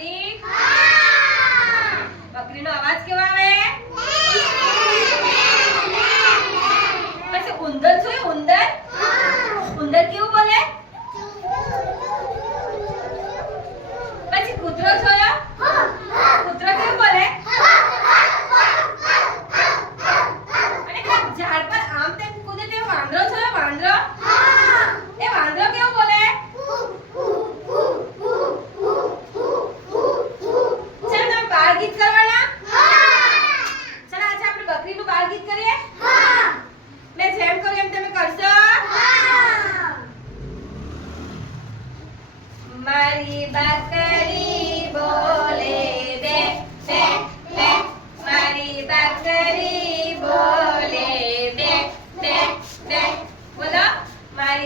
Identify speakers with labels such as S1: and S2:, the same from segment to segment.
S1: બકરી બકરીનો અવાજ કેવો આવે? પછી ઉંદર શું ઉંદર? ઉંદર કેવું બોલે? પછી કૂતરો જોયો કૂતરો કેવું બોલે? અને ઝાડ પર આમ તેમ કૂદે તે વાંદરો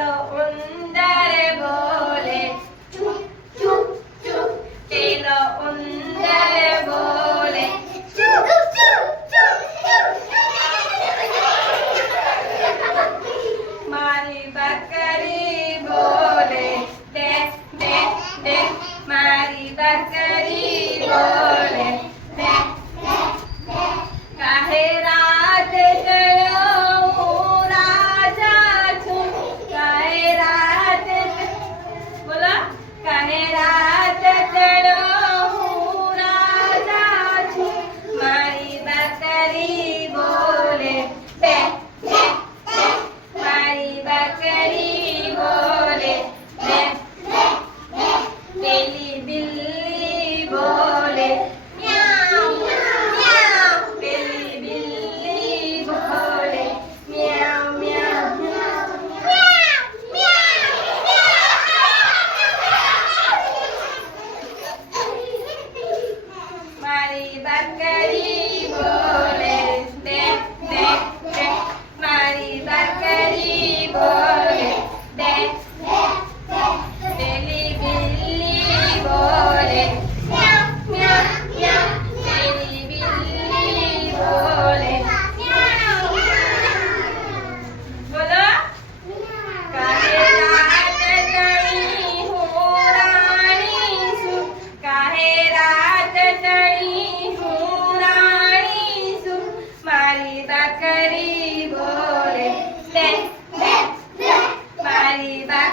S1: hello.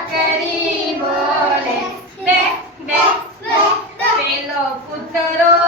S1: બકરી બોલે. બે બે. પેલો કૂતરો